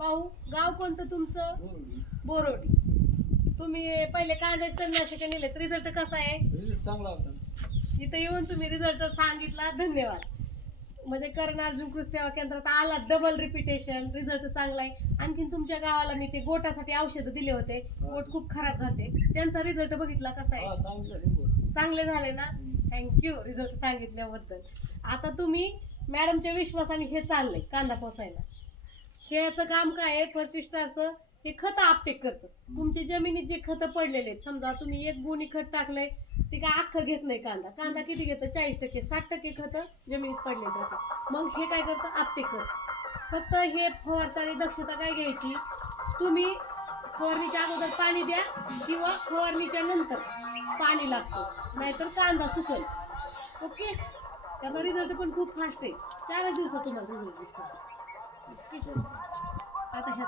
भाऊ गाव कोणतं तुमचं? बोरोडी. तुम्ही पहिले कांद्याचे तणनाशक नेलेत, रिझल्ट कसा आहे? चांगला होता. इथं येऊन तुम्ही रिझल्ट सांगितला, धन्यवाद. म्हणजे कर्ण अर्जुन कृषी सेवा केंद्रात आला, डबल रिपिटेशन, रिझल्ट चांगला आहे. आणखीन तुमच्या गावाला मी ते गोटासाठी औषधं दिले होते, गोट खूप खराब झाले, त्यांचा रिझल्ट बघितला कसा आहे? चांगले झाले ना? थँक्यू रिझल्ट सांगितल्याबद्दल. आता तुम्ही मॅडमच्या विश्वासाने हे चाललंय कांदा पोसायला. खेळाचं काम काय आहे? फर्स्टिस्टारचं हे खत आपटेक करतं. तुमच्या जमिनीत जे खतं पडलेले आहेत, समजा तुम्ही 1 गुणी खत टाकलंय, ते काय अख्खं घेत नाही कांदा. कांदा किती घेतं? 40%, 60% खतं जमिनीत पडले जाते. मग हे काय करतं? आपटेक करतं. फक्त हे फवारताना दक्षता काय घ्यायची? तुम्ही फवारणीच्या अगोदर पाणी द्या किंवा फवारणीच्या नंतर पाणी लागतं, नाहीतर कांदा सुकल. ओके. त्याचा रिझल्ट पण खूप फास्ट आहे, 4 दिवसात तुम्हाला रिझल्ट दिसतो. आता ह्या